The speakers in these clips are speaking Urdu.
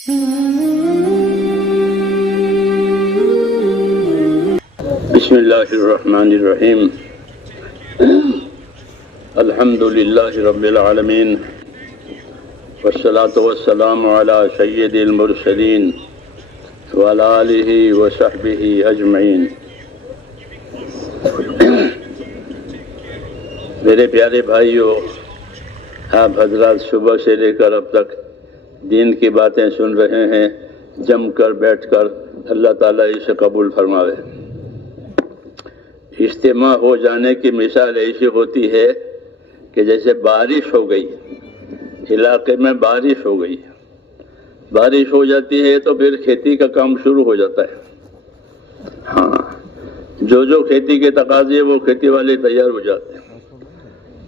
بسم اللہ الرحمن الرحیم الحمد للہ رب العالمین والصلاة والسلام علی سید المرسلین وعلی آلہ وصحبہ اجمعین۔ میرے پیارے بھائیوں، آپ حضرات صبح سے لے کر اب تک دین کی باتیں سن رہے ہیں، جم کر بیٹھ کر، اللہ تعالیٰ اسے قبول فرماوے۔ اجتماع ہو جانے کی مثال ایسی ہوتی ہے کہ جیسے بارش ہو گئی، علاقے میں بارش ہو گئی، بارش ہو جاتی ہے تو پھر کھیتی کا کام شروع ہو جاتا ہے۔ ہاں، جو کھیتی کے تقاضے وہ کھیتی والے تیار ہو جاتے ہیں۔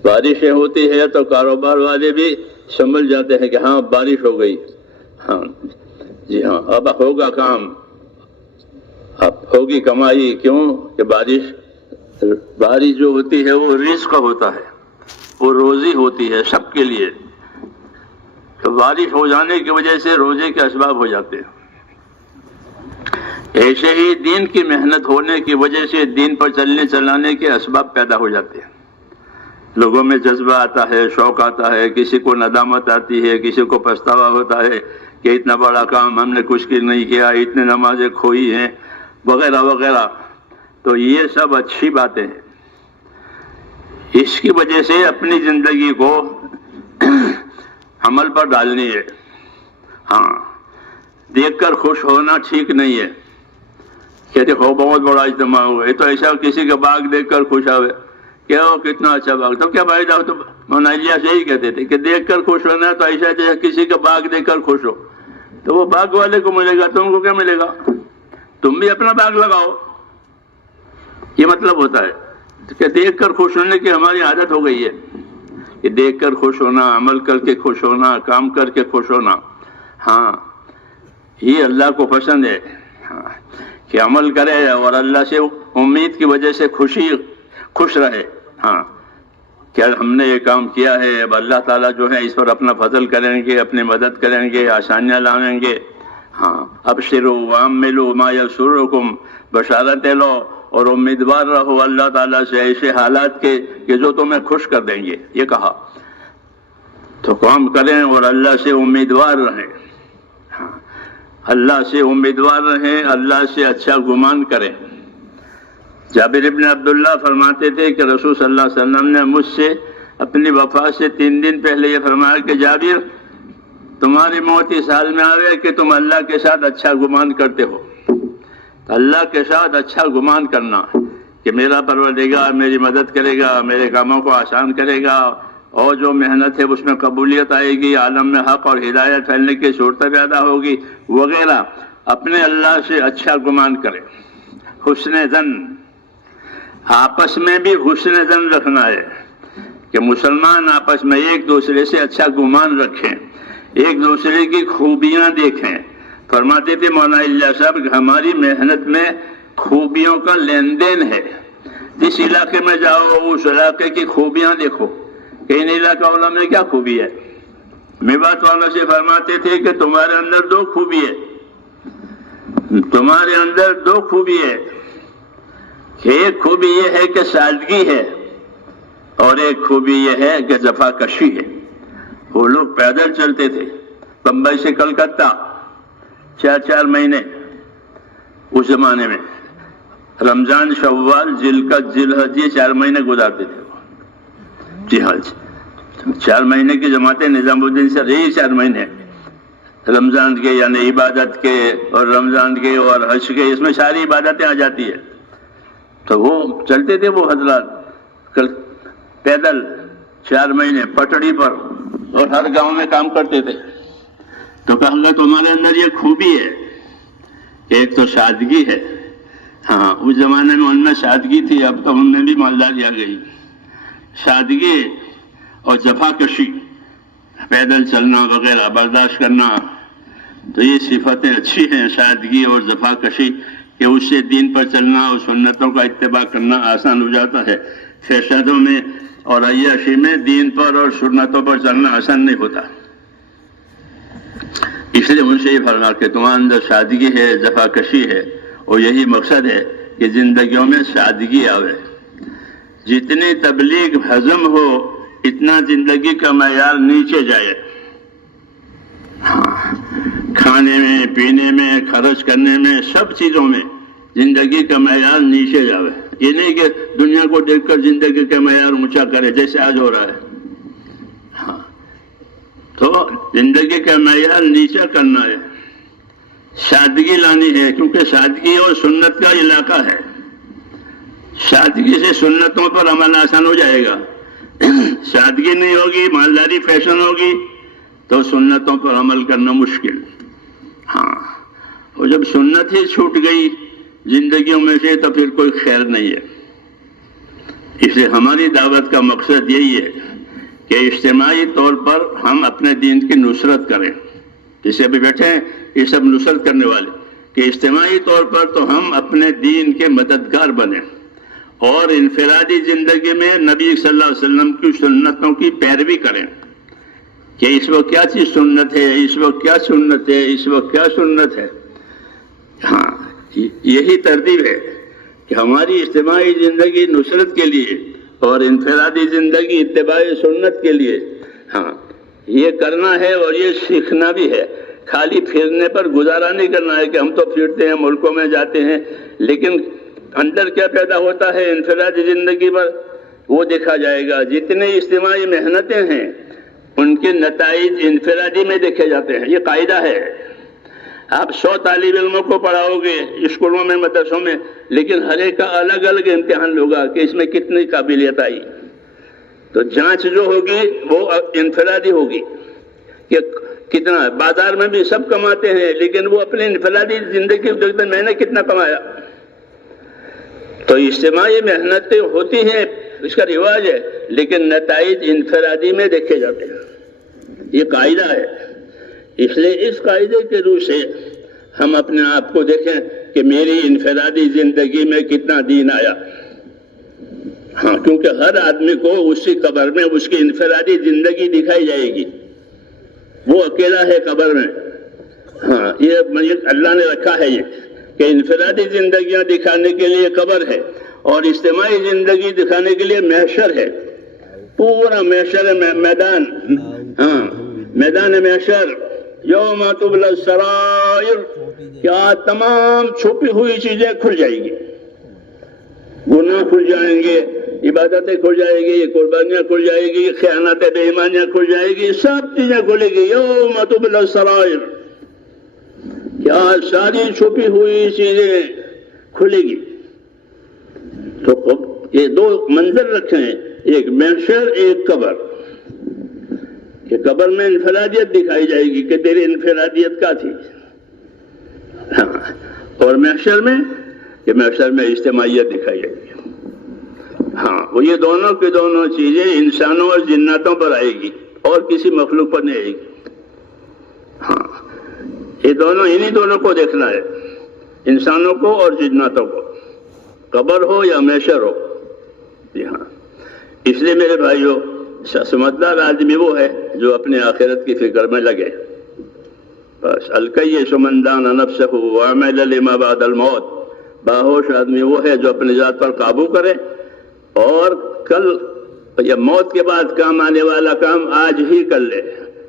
بارشیں ہوتی ہے تو کاروبار والے بھی سمجھ جاتے ہیں کہ ہاں بارش ہو گئی، ہاں جی ہاں اب ہوگا کام، اب ہوگی کمائی۔ کیوں کہ بارش جو ہوتی ہے وہ رزق ہوتا ہے، وہ روزی ہوتی ہے سب کے لیے۔ تو بارش ہو جانے کی وجہ سے روزے کے اسباب ہو جاتے ہیں۔ ایسے ہی دین کی محنت ہونے کی وجہ سے دین پر چلانے کے اسباب پیدا ہو جاتے ہیں۔ لوگوں میں جذبہ آتا ہے، شوق آتا ہے، کسی کو ندامت آتی ہے، کسی کو پچھتاوا ہوتا ہے کہ اتنا بڑا کام ہم نے کچھ نہیں کیا، اتنے نمازیں کھوئی ہیں وغیرہ وغیرہ۔ تو یہ سب اچھی باتیں ہیں۔ اس کی وجہ سے اپنی زندگی کو عمل پر ڈالنی ہے۔ ہاں، دیکھ کر خوش ہونا ٹھیک نہیں ہے کہ دیکھو بہت بڑا اجتماع ہوا، یہ تو ایسا کسی کا باغ دیکھ کر خوش ہوئے کہ وہ کتنا اچھا باغ، تو کیا فائدہ ہو؟ تو مولانا الیاس یہی کہتے تھے کہ دیکھ کر خوش ہونا ہے تو ایسا جیسے کسی کا باغ دیکھ کر خوش ہو، تو وہ باغ والے کو ملے گا، تم کو کیا ملے گا؟ تم بھی اپنا باغ لگاؤ۔ یہ مطلب ہوتا ہے کہ دیکھ کر خوش ہونے کی ہماری عادت ہو گئی ہے کہ دیکھ کر خوش ہونا، عمل کر کے خوش ہونا، کام کر کے خوش ہونا۔ ہاں، یہ اللہ کو پسند ہے کہ عمل کرے اور اللہ سے امید کی وجہ سے خوش رہے۔ ہاں، کیا ہم نے یہ کام کیا ہے، اب اللہ تعالیٰ جو ہے اس پر اپنا فضل کریں گے، اپنی مدد کریں گے، آسانیاں لائیں گے۔ ہاں، ابشروا واملوا ما یسرکم، بشارتیں لو اور امیدوار رہو اللہ تعالیٰ سے ایسے حالات کے کہ جو تمہیں خوش کر دیں گے۔ یہ کہا تو کام کریں اور اللہ سے امیدوار رہیں۔ ہاں، اللہ سے امیدوار رہیں، اللہ سے اچھا گمان کریں۔ جابر ابن عبداللہ فرماتے تھے کہ رسول صلی اللہ علیہ وسلم نے مجھ سے اپنی وفات سے 3 دن پہلے یہ فرمایا کہ جابر، تمہاری موت اس حال میں آوے کہ تم اللہ کے ساتھ اچھا گمان کرتے ہو۔ اللہ کے ساتھ اچھا گمان کرنا کہ میرا پروردگار میری مدد کرے گا، میرے کاموں کو آسان کرے گا، اور جو محنت ہے اس میں قبولیت آئے گی، عالم میں حق اور ہدایت پھیلنے کی صورت پیدا ہوگی وغیرہ۔ اپنے اللہ سے اچھا گمان کریں، حسن ظن۔ آپس میں بھی حسن ظن رکھنا ہے کہ مسلمان آپس میں ایک دوسرے سے اچھا گمان رکھیں، ایک دوسرے کی خوبیاں دیکھیں۔ فرماتے تھے مولانا الیاس صاحب کہ ہماری محنت میں خوبیوں کا لین دین ہے۔ جس علاقے میں جاؤ اس علاقے کی خوبیاں دیکھو کہ ان علاقہ والوں میں کیا خوبی ہے۔ میوات والوں سے فرماتے تھے کہ تمہارے اندر 2 خوبی ہے، تمہارے اندر 2 خوبی ہے۔ ایک خوبی یہ ہے کہ سادگی ہے، اور ایک خوبی یہ ہے کہ جفا کشی ہے۔ وہ لوگ پیدل چلتے تھے بمبئی سے کلکتہ 4 مہینے، اس زمانے میں رمضان، شوال، ذوالقعدہ، ذوالحج، یہ 4 مہینے گزارتے تھے۔ جی ہاں، 4 مہینے کی جماعتیں نظام الدین سے رہی، 4 مہینے رمضان کے یعنی عبادت کے، اور رمضان کے اور حج کے، اس میں ساری عبادتیں آ جاتی ہے۔ تو وہ چلتے تھے وہ حضرات پیدل 4 مہینے پٹڑی پر، اور ہر گاؤں میں کام کرتے تھے۔ تو کہا گا تمہارے اندر یہ خوبی ہے، ایک تو سادگی ہے۔ ہاں، اس زمانے میں ان میں سادگی تھی، اب تو ان میں بھی مالداری آ گئی۔ سادگی اور جفا کشی، پیدل چلنا وغیرہ برداشت کرنا، تو یہ صفتیں اچھی ہیں، سادگی اور جفا کشی، کہ اس سے دین پر چلنا اور سنتوں کا اتباع کرنا آسان ہو جاتا ہے۔ فسادوں میں اور عیاشی میں دین پر اور سنتوں پر چلنا آسان نہیں ہوتا۔ اس لیے ان سے یہ فرما کہ تمہارے اندر سادگی ہے، جفاکشی ہے، اور یہی مقصد ہے کہ زندگیوں میں سادگی آوے. جتنی تبلیغ ہضم ہو اتنا زندگی کا معیار نیچے جائے. کھانے میں، پینے میں، خرچ کرنے میں، سب چیزوں میں زندگی کا معیار نیچے جاوے. یہ نہیں کہ دنیا کو دیکھ کر زندگی کا معیار اونچا کرے جیسے آج ہو رہا ہے. تو زندگی کا معیار نیچا کرنا ہے، سادگی لانی ہے، کیونکہ سادگی اور سنت کا علاقہ ہے. سادگی سے سنتوں پر عمل آسان ہو جائے گا. سادگی نہیں ہوگی، مالداری فیشن ہوگی تو سنتوں پر عمل کرنا مشکل. اور جب سنت ہی چھوٹ گئی زندگیوں میں سے تو پھر کوئی خیر نہیں ہے. اس لیے ہماری دعوت کا مقصد یہی ہے کہ اجتماعی طور پر ہم اپنے دین کی نصرت کریں. جسے ابھی بیٹھے ہیں یہ سب نصرت کرنے والے، کہ اجتماعی طور پر تو ہم اپنے دین کے مددگار بنیں اور انفرادی زندگی میں نبی صلی اللہ علیہ وسلم کی سنتوں کی پیروی کریں کہ اس وقت کیا چیز سنت ہے، اس وقت کیا سنت ہے، اس وقت کیا سنت ہے. یہی ترتیب ہے کہ ہماری اجتماعی زندگی نصرت کے لیے اور انفرادی زندگی اتباع سنت کے لیے یہ کرنا ہے اور یہ سیکھنا بھی ہے. خالی پھرنے پر گزارا نہیں کرنا ہے کہ ہم تو پھرتے ہیں، ملکوں میں جاتے ہیں، لیکن اندر کیا پیدا ہوتا ہے انفرادی زندگی پر وہ دیکھا جائے گا. جتنی اجتماعی محنتیں ہیں ان کے نتائج انفرادی میں دیکھے جاتے ہیں. یہ قاعدہ ہے. آپ 100 طالب علموں کو پڑھاؤ گے اسکولوں میں، مدرسوں میں، لیکن ہر ایک کا الگ الگ امتحان ہوگا کہ اس میں کتنی قابلیت آئی. تو جانچ جو ہوگی وہ انفرادی ہوگی کہ کتنا. بازار میں بھی سب کماتے ہیں لیکن وہ اپنی انفرادی زندگی دیکھتے ہیں میں نے کتنا کمایا. تو اجتماعی محنتیں ہوتی ہیں، اس کا رواج ہے، لیکن نتائج انفرادی میں دیکھے جاتے ہیں. یہ قاعدہ ہے. اس لیے اس قاعدے کے روح سے ہم اپنے آپ کو دیکھیں کہ میری انفرادی زندگی میں کتنا دین آیا. کیونکہ ہر آدمی کو اسی قبر میں اس کی انفرادی زندگی دکھائی جائے گی. وہ اکیلا ہے قبر میں. یہ اللہ نے رکھا ہے یہ کہ انفرادی زندگیاں دکھانے کے لیے قبر ہے اور اجتماعی زندگی دکھانے کے لیے محشر ہے. پورا محشر میدان، میدان محشر، یوم تبلی السرائر، کیا تمام چھپی ہوئی چیزیں کھل جائیں گی. گناہ کھل جائیں گے، عبادتیں کھل جائے گی، قربانیاں کھل جائے گی، خیانتیں، بے ایمانیاں کھل جائے گی، سب چیزیں کھلے گی. یوم تبلی السرائر، کیا ساری چھپی ہوئی چیزیں کھلے گی. تو یہ دو منظر رکھے ہیں، ایک محشر، ایک قبر. کہ قبر میں انفرادیت دکھائی جائے گی کہ تیری انفرادیت کیا تھی. اور محشر میں کہ محشر میں اجتماعیت دکھائی جائے گی. وہ یہ دونوں کی دونوں چیزیں انسانوں اور جناتوں پر آئے گی اور کسی مخلوق پر نہیں آئے گی. یہ دونوں، انہی دونوں کو دیکھنا ہے، انسانوں کو اور جناتوں کو، قبر ہو یا محشر ہو. جی ہاں. اس لیے میرے بھائیوں، سمجھدار آدمی وہ ہے جو اپنے آخرت کی فکر میں لگے. بس الکیس من دان نفسہ وعمل لما بعد الموت. باہوش آدمی وہ ہے جو اپنی ذات پر قابو کرے اور کل یا موت کے بعد کام آنے والا کام آج ہی کر لے.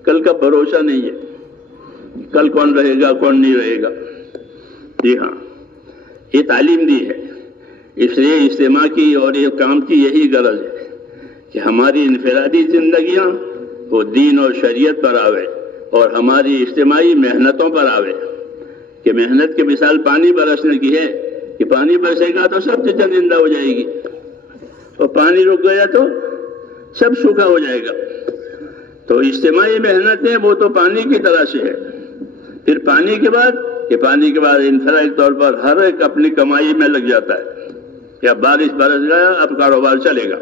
کل کا بھروسہ نہیں ہے، کل کون رہے گا کون نہیں رہے گا. جی ہاں، یہ تعلیم دی ہے. اس لیے اجتماع کی اور یہ کام کی یہی غرض ہے کہ ہماری انفرادی زندگیاں وہ دین اور شریعت پر آوے اور ہماری اجتماعی محنتوں پر آوے. کہ محنت کی مثال پانی برسنے کی ہے کہ پانی برسے گا تو سب چیزیں زندہ ہو جائے گی، اور پانی رک گیا تو سب سوکھا ہو جائے گا. تو اجتماعی محنتیں وہ تو پانی کی طرح سے ہے. پھر پانی کے بعد انفرادی طور پر ہر ایک اپنی کمائی میں لگ جاتا ہے. یا بارش برس گیا اب کاروبار چلے گا،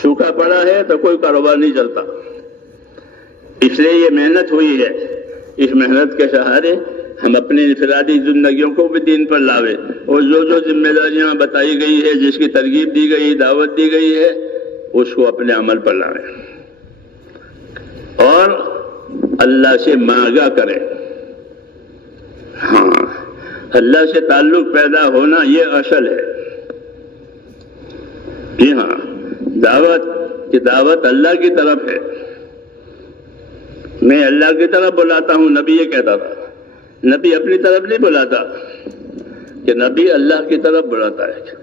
سوکھا پڑا ہے تو کوئی کاروبار نہیں چلتا. اس لیے یہ محنت ہوئی ہے. اس محنت کے سہارے ہم اپنی انفرادی زندگیوں کو بھی دین پر لاوے اور جو ذمہ داریاں بتائی گئی ہے، جس کی ترغیب دی گئی، دعوت دی گئی ہے، اس کو اپنے عمل پر لاوے. اور اللہ سے مانگا کریں. ہاں، اللہ سے تعلق پیدا ہونا یہ اصل ہے. جی ہاں، دعوت اللہ کی طرف ہے. میں اللہ کی طرف بلاتا ہوں، نبی یہ کہتا تھا. نبی اپنی طرف نہیں بلاتا، کہ نبی اللہ کی طرف بلاتا ہے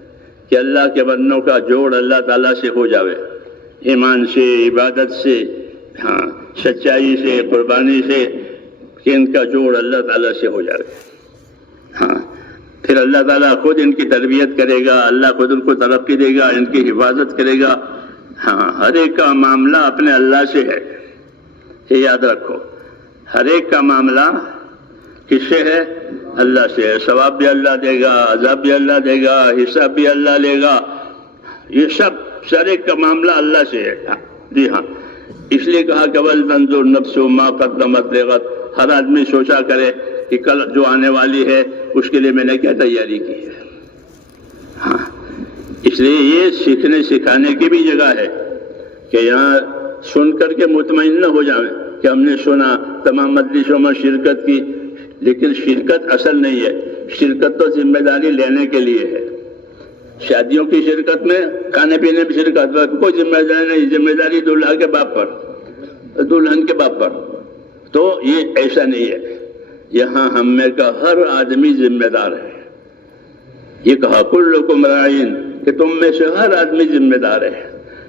کہ اللہ کے بندوں کا جوڑ اللہ تعالیٰ سے ہو جاوے، ایمان سے، عبادت سے، ہاں، سچائی سے، قربانی سے، کہ ان کا جوڑ اللہ تعالیٰ سے ہو جاوے. ہاں، پھر اللہ تعالیٰ خود ان کی تربیت کرے گا، اللہ خود ان کو ترقی دے گا، ان کی حفاظت کرے گا. ہاں، ہر ایک کا معاملہ اپنے اللہ سے ہے، یہ یاد رکھو. ہر ایک کا معاملہ کس سے ہے؟ اللہ سے ہے. ثواب بھی اللہ دے گا، عذاب بھی اللہ دے گا، حساب بھی اللہ لے گا. یہ سب ہر ایک کا معاملہ اللہ سے ہے. جی ہاں، اس لیے کہا کہ وَلْتَنْظُرْ نَفْسٌ مَا قَدَّمَتْ لِغَدٍ. ہر آدمی سوچا کرے کہ کل جو آنے والی ہے اس کے لیے میں نے کیا تیاری کی ہے. ہاں، اس لیے یہ سیکھنے سکھانے کی بھی جگہ ہے کہ یہاں سن کر کے مطمئن نہ ہو جائیں کہ ہم نے سنا، تمام مجلسوں میں شرکت کی، لیکن شرکت اصل نہیں ہے. شرکت تو ذمہ داری لینے کے لیے ہے. شادیوں کی شرکت میں، کھانے پینے میں شرکت، کوئی ذمہ داری نہیں. ذمہ داری دولہا کے باپ پر، دلہن کے باپ پر. تو یہ ایسا نہیں ہے. یہاں ہم میں کا ہر آدمی ذمہ دار ہے. یہ کہا کلکم راعین، کہ تم میں سے ہر آدمی ذمہ دار ہے.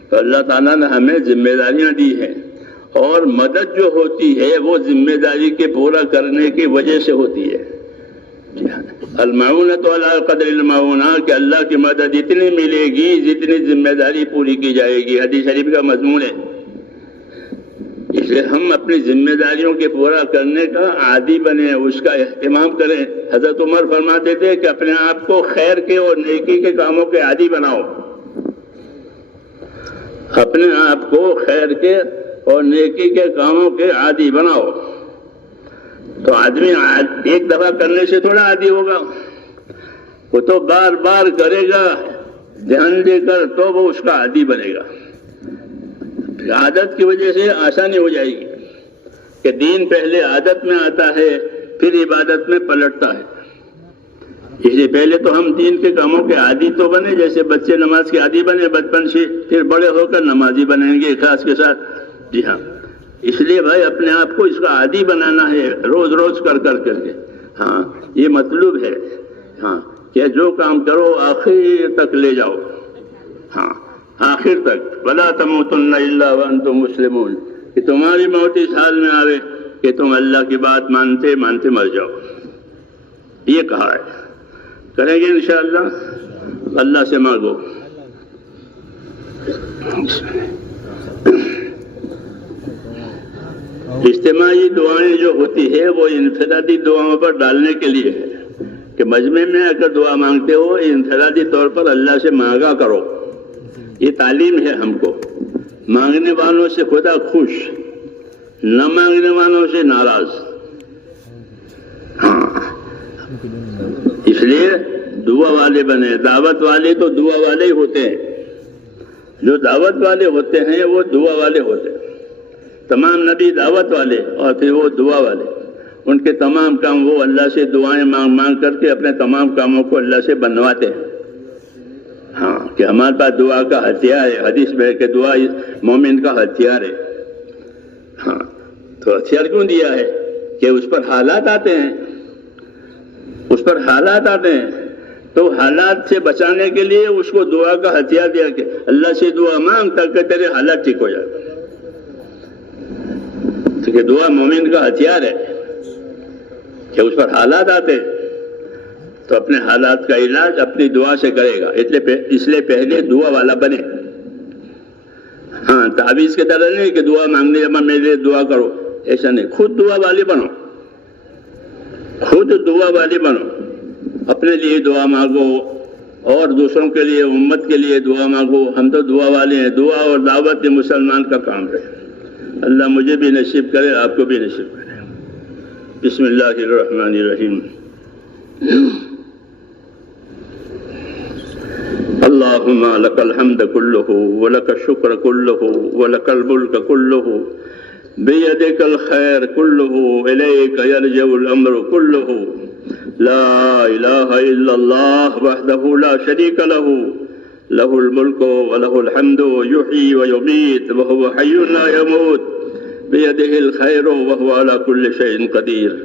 تو اللہ تعالیٰ نے ہمیں ذمہ داریاں دی ہیں، اور مدد جو ہوتی ہے وہ ذمہ داری کے پورا کرنے کی وجہ سے ہوتی ہے. المعونۃ علی قدر المعونہ، کہ اللہ کی مدد اتنی ملے گی جتنی ذمہ داری پوری کی جائے گی. حدیث شریف کا مضمون ہے. اس لیے ہم اپنی ذمہ داریوں کے پورا کرنے کا عادی بنے، اس کا اہتمام کریں. حضرت عمر فرماتے تھے کہ اپنے آپ کو خیر کے اور نیکی کے کاموں کے عادی بناؤ. اپنے آپ کو خیر کے اور نیکی کے کاموں کے عادی بناؤ. تو آدمی ایک دفعہ کرنے سے تھوڑا عادی ہوگا، وہ تو بار بار کرے گا دھیان دے کر، تو وہ اس کا عادی بنے گا. عادت کی وجہ سے آسانی ہو جائے گی کہ دین پہلے عادت میں آتا ہے، پھر عبادت میں پلٹتا ہے. اس لیے پہلے تو ہم دین کے کاموں کے عادی تو بنے، جیسے بچے نماز کے عادی بنے بچپن سے، پھر بڑے ہو کر نمازی بنیں گے اخلاص کے ساتھ. جی ہاں، اس لیے بھائی اپنے آپ کو اس کا عادی بنانا ہے، روز روز کر کے. ہاں، یہ مطلوب ہے. ہاں، کہ جو کام کرو آخر تک لے جاؤ. ہاں، آخر تک. وَلَا تَمُوتُنَّ إِلَّا وَأَنْتُمْ مُسْلِمُونَ، کہ تمہاری موت اس حال میں آوے کہ تم اللہ کی بات مانتے مانتے مر جاؤ. یہ کہا ہے. کریں گے انشاءاللہ. اللہ سے مانگو. اجتماعی دعائیں جو ہوتی ہے وہ انفرادی دعاؤں پر ڈالنے کے لیے ہے، کہ مجمع میں اگر دعا مانگتے ہو انفرادی طور پر اللہ سے مانگا کرو. یہ تعلیم ہے ہم کو. مانگنے والوں سے خدا خوش، نہ مانگنے والوں سے ناراض. ہاں، اس لیے دعا والے بنے. دعوت والے تو دعا والے ہی ہوتے ہیں. جو دعوت والے ہوتے ہیں وہ دعا والے ہوتے ہیں. تمام نبی دعوت والے اور پھر وہ دعا والے. ان کے تمام کام وہ اللہ سے دعائیں مانگ مانگ کر کے اپنے تمام کاموں کو اللہ سے بنواتے ہیں. ہاں، کہ ہمارے پاس دعا کا ہتھیار ہے. حدیث میں کہ دعا مومن کا ہتھیار ہے. ہاں، تو ہتھیار کیوں دیا ہے؟ کہ اس پر حالات آتے ہیں. اس پر حالات آتے ہیں تو حالات سے بچانے کے لیے اس کو دعا کا ہتھیار دیا کہ اللہ سے دعا مانگ تاکہ تیرے حالات ٹھیک ہو جائے. کہ دعا مومن کا ہتھیار ہے کہ اس پر حالات آتے ہیں تو اپنے حالات کا علاج اپنی دعا سے کرے گا. اس لیے پہلے دعا والا بنے. ہاں، تعویذ کے طرح نہیں کہ دعا مانگنے جب میرے لیے دعا کرو، ایسا نہیں. خود دعا والے بنو. خود دعا والے بنو. اپنے لیے دعا مانگو اور دوسروں کے لیے، امت کے لیے دعا مانگو. ہم تو دعا والے ہیں. دعا اور دعوت یہ مسلمان کا کام ہے. اللہ مجھے بھی نصیب کرے، آپ کو بھی نصیب کرے. بسم اللہ الرحمن الرحیم. اللہم لک الحمد کلہ ولک الشکر کلہ ولک الملک کلہ بيدك الخير كله، إليك يرجع الأمر كله. لا إله إلا الله وحده لا شريك له، له الملك وله الحمد، يحيي ويميت وهو حي لا يموت، بيده الخير وهو على كل شيء قدير.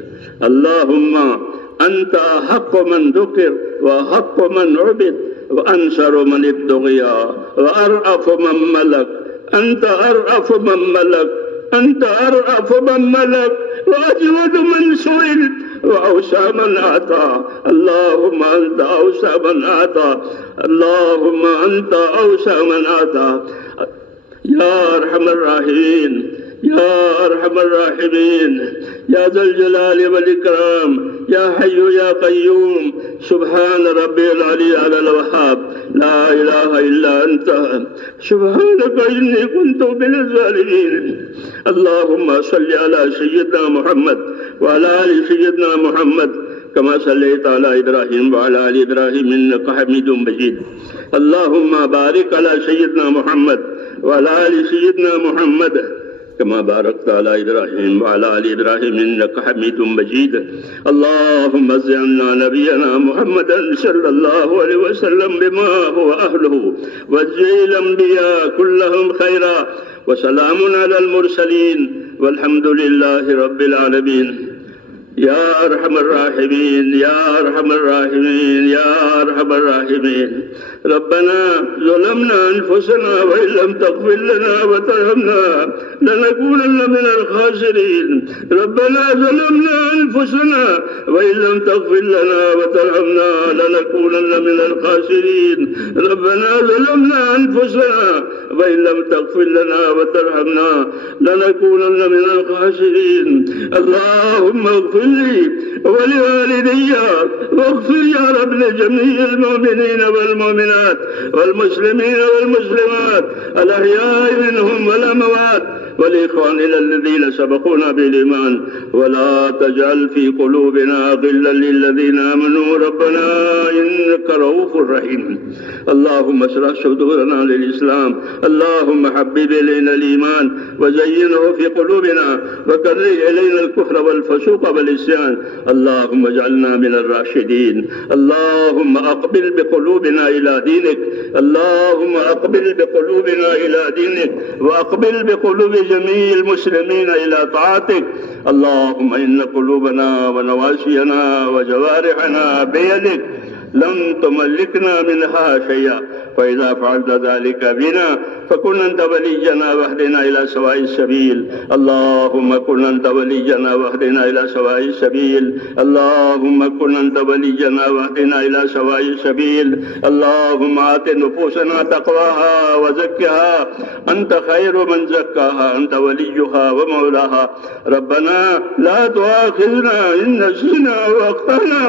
اللهم أنت أحق من ذكر وأحق من عبد وأنصر من ابتغي وأرأف من ملك. أنت أرأف من ملك، أنت أرأف من ملك، وأجود من سئل وأوسع من أعطى. اللهم أنت أوسع من أعطى، اللهم أنت أوسع من أعطى. يا أرحم الراحمين، يا أرحم الراحمين، يا ذا الجلال والإكرام، يا حي يا قيوم. سبحان ربي العلي على الوهاب، لا إله إلا أنت، سبحانك إني كنت من الظالمين. اللهم صل على سيدنا محمد وعلى آل سيدنا محمد كما صليت على إبراهيم وعلى آل إبراهيم إنك حميد مجيد. اللهم بارك على سيدنا محمد وعلى آل سيدنا محمد كما باركت على إبراهيم وعلى آل إبراهيم إنك حميد مجيد. اللهم زعنا نبينا محمدا صلى الله عليه وسلم بما هو أهله، واجزي الأنبياء كلهم خيرا، وسلام على المرسلين، والحمد لله رب العالمين. يا أرحم الراحمين، يا أرحم الراحمين، يا أرحم الراحمين. ربنا ظلمنا أنفسنا وإن لم تغفر لنا وترحمنا لنكونن من الخاسرين. ربنا ظلمنا أنفسنا وإن لم تغفر لنا وترحمنا لنكونن من الخاسرين. ربنا ظلمنا أنفسنا وإن لم تغفر لنا وترحمنا لنكونن من الخاسرين. اللهم اغفر لي ولوالدي واغفر يا رب لجميع المؤمنين والمؤمنات والمسلمين والمسلمات الأحياء منهم والأموات، ولإخواننا الذين سبقونا بالإيمان، ولا تجعل في قلوبنا غلا للذين آمنوا ربنا إنك رؤوف رحيم. اللهم اشرح صدورنا للإسلام، اللهم حبب إلينا الإيمان وزينه في قلوبنا، وكره إلينا الكفر والفسوق والعصيان. اللهم اجعلنا من الراشدين. اللهم أقبل بقلوبنا إلى دينك، اللهم أقبل بقلوبنا إلى دينك، وأقبل بقلوب جميع المسلمين إلى طاعتك. اللهم إن قلوبنا ونواسينا وجوارحنا بيدك، لم تملكنا منها شيئا، فإذا فعلت ذلك بنا فكن أنت ولينا واهدنا إلى سواء السبيل. اللهم كن أنت ولينا واهدنا إلى سواء السبيل. اللهم كن أنت ولينا واهدنا إلى سواء السبيل. اللهم آت نفوسنا تقواها وزكها، أنت خير من زكاها، أنت وليها ومولاها. ربنا لا تؤاخذنا إن نسينا وأخطأنا،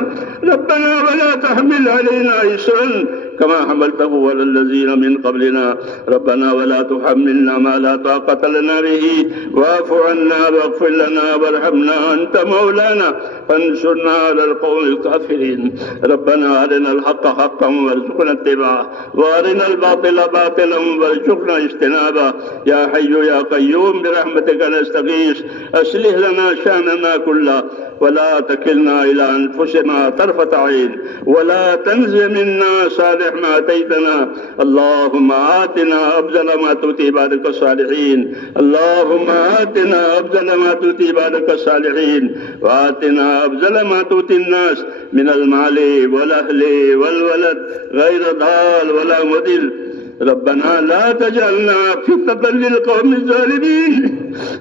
ربنا ولا تحمل علينا إصرا كما حملته على الذين من قبلنا. ربنا ولا تحملنا ما لا طاقة لنا به، واعف عنا واغفر لنا وارحمنا، أنت مولانا فانصرنا على القوم الكافرين. ربنا أرنا الحق حقا وارزقنا اتباعه، وأرنا الباطل باطلا وارزقنا اجتنابه. يا حي يا قيوم برحمتك نستغيث، أصلح لنا شأننا كله، ولا تكلنا إلى أنفسنا طرفة عين، ولا تنزع منا صالح ما أتيتنا. اللهم آتنا أفضل ما تؤتي عبادك الصالحين، اللهم آتنا أفضل ما تؤتي عبادك الصالحين، وآتنا أفضل ما تؤتي الناس من المال والأهل والولد غير ضال ولا مضل. ربنا لا تجعلنا فتنة للقوم الظالمين،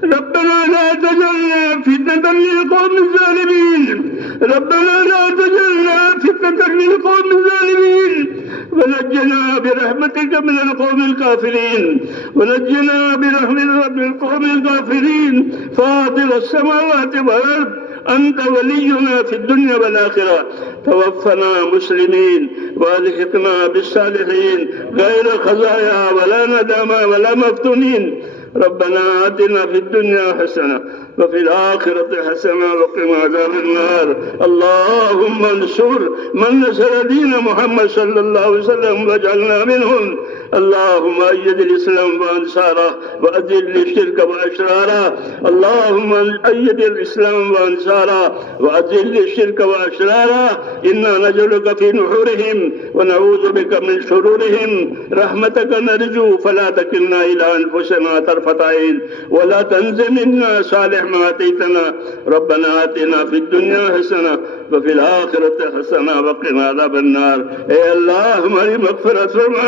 ربنا لا تجعلنا فتنة للقوم الظالمين، ربنا لا تجعلنا فتنة للقوم الظالمين، ونجنا برحمتك من القوم الكافرين، ونجنا برحمتك من القوم الكافرين. فاطر السماوات والأرض أنت ولينا في الدنيا والآخرة، توفنا مسلمين والحقنا بالصالحين غير خزايا ولا ندامى ولا مفتونين. ربنا آتنا في الدنيا حسنة وفي الآخرة حسنة وقنا عذاب النار. اللهم انصر من نصر دين محمد صلى الله عليه وسلم واجعلنا منهم. اللهم أيد الإسلام وأنصاره وأذل الشرك وأشراره. اللهم أيد الإسلام وأنصاره وأذل الشرك وأشراره. إنا نجعلك في نحورهم ونعوذ بك من شرورهم. رحمتك نرجو فلا تكلنا إلى أنفسنا طرفة عين ولا تنزع منا صالح ما آتيتنا. ربنا آتنا في الدنيا حسنة وفي الآخرة حسنة وقنا عذاب النار. اے اللہ ہماری مغفرت فرما،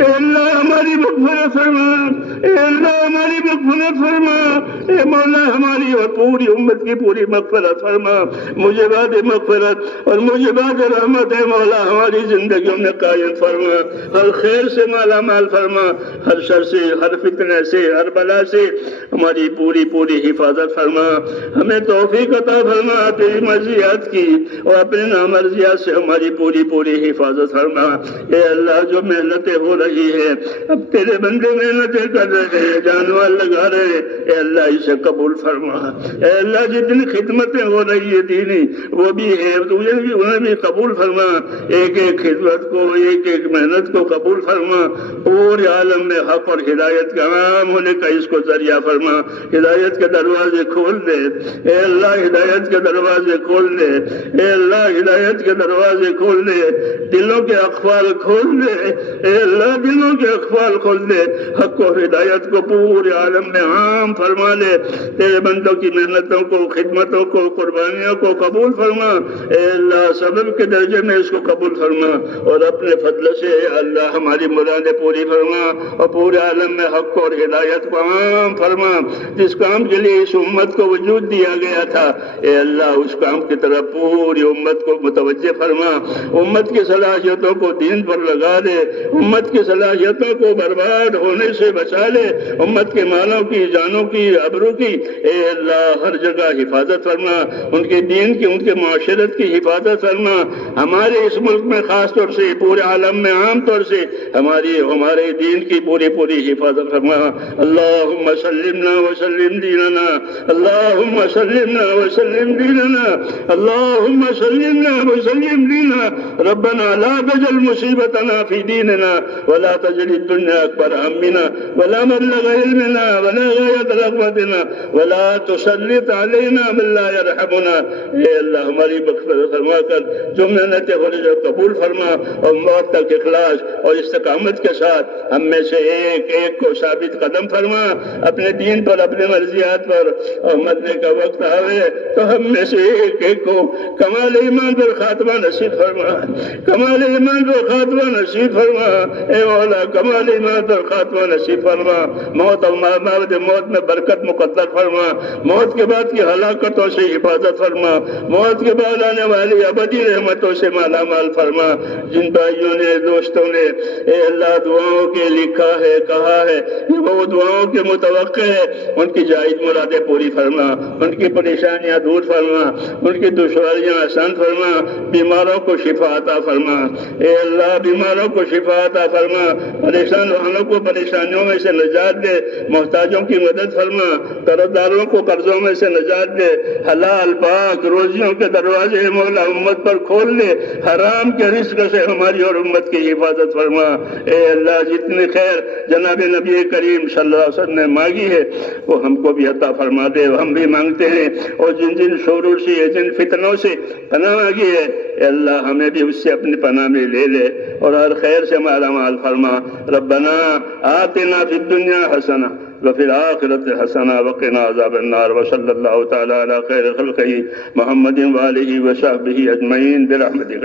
اے اللہ ہماری مغفرت فرما، اے اللہ ہماری مغفرت فرما، اے مولا ہماری اور پوری امت کی پوری مغفرت فرما. مجھے بعد مغفرت اور مجھے بعد رحمت ہے مولا ہماری زندگیوں میں قائم فرما. ہر خیر سے مالا مال فرما، ہر شر سے، ہر فتنہ سے، ہر بلا سے ہماری پوری حفاظت فرما. ہمیں توفیق عطا فرما تیری مرضیات کی اور اپنے نامرضیات سے ہماری پوری حفاظت فرما. اے اللہ جو محنتیں ہو رہی ہیں، اب تیرے بندے محنتیں کر رہے ہیں، جانوار لگا رہے ہیں، اے اللہ اسے قبول فرما. اے اللہ جتنی خدمتیں ہو رہی ہے دینی وہ بھی ہے، انہیں بھی قبول فرما. ایک خدمت کو، ایک محنت کو قبول فرما. پورے عالم میں حق اور ہدایت کا عام ہونے کا اس کو ذریعہ فرما. ہدایت کے دروازے کھول دے اے اللہ، ہدایت کے دروازے کھول دے اے اللہ، ہدایت کے دروازے کھول دے. دلوں کے اقفال کھول دے اے اللہ، دلوں کے اقفال کھول دے. حق و ہدایت کو پورے عالم میں عام فرما لے. تیرے بندوں کی محنتوں کو، خدمتوں کو، قربانیوں کو قبول فرما. اے اللہ سبب کے درجے میں اس کو قبول فرما اور اپنے فضل سے اے اللہ ہماری مرادیں پوری فرما اور پورے عالم میں حق اور ہدایت کو عام فرما. جس کام کے لیے اس امت کو وجود دیا گیا تھا اے اللہ اس کام کی طرف پوری امت کو متوجہ فرما. امت کی صلاحیتوں کو دین پر لگا دے، امت کی صلاحیتوں کو برباد ہونے سے بچا لے. امت کے مالوں کی، جانوں کی، ابرو کی اے اللہ ہر جگہ حفاظت فرما. ان کے دین کی، ان کے معاشرت کی حفاظت فرما. ہمارے اس ملک میں خاص طور سے، پورے عالم میں عام طور سے ہمارے دین کی پوری حفاظت فرما. اللہم سلمنا وسلم دیننا، اللہم سلمنا وسلم دیننا، اللہم سلمنا وسلم دیننا. ربنا لا تجعل مصیبتنا فی دیننا ولا تجعل الدنیا اکبر ہمنا ولا مبلغ علمنا ولا غایت رغبتنا ولا تسلط علینا من لا یرحمنا. اے اللہ ہماری مغفرت فرما کر جو محنتیں ہو رہی ہیں قبول فرما اور موت تک اخلاص اور استقامت کے ساتھ ہم میں سے ایک کو ثابت قدم فرما اپنے دین پر، اپنے مرضیات پر. اور مرنے کا وقت آوے تو ہم میں سے ایک کو کمال ایمان پر خاتمہ نصیب فرما، کمال ایمان پر خاتمہ نصیب فرما. اے مولا کمال ایمان پر خاتمہ نصیب فرما. موت میں برکت مقدر فرما. موت کے بعد کی ہلاکتوں سے حفاظت فرما. موت کے بعد آنے والی ابدی رحمتوں سے مالا مال فرما. جن بھائیوں نے، دوستوں نے اے اللہ دعاؤں کے لکھا ہے، کہا ہے، یہ وہ دعاؤں کے متوقع ہے. ان کی جائز مرادیں پوری فرما، ان کی پریشانیاں دور فرما، ان کی دشواریاں آسان فرما. بیماروں کو شفا عطا فرما. اے اللہ بیماروں کو شفا عطا فرما. پریشان والوں کو پریشانیوں میں سے نجات دے. محتاجوں کی مدد فرما. قرض داروں کو قرضوں میں سے نجات دے. حلال پاک روزیوں کے دروازے مولا امت پر کھول دے. حرام کے رزق سے ہماری اور امت کی حفاظت فرما. اے اللہ جتنی خیر جناب نبی کریم صلی اللہ علیہ وسلم نے مانگی ہے وہ ہم کو بھی عطا فرما دے. ہم بھی مانگتے ہیں اور جن شرور سے، جن فتنوں سے پناہ مانگی ہے اے اللہ ہمیں بھی اس سے اپنی پناہ میں لے لے اور ہر خیر سے مالا مال فرما. ربنا آتنا فی الدنیا حسنہ وفی الآخرۃ حسنہ وقنا عذاب النار. وصلی اللہ تعالی علی خیر خلقہ محمد وآلہ وصحبہ اجمعین برحمتک.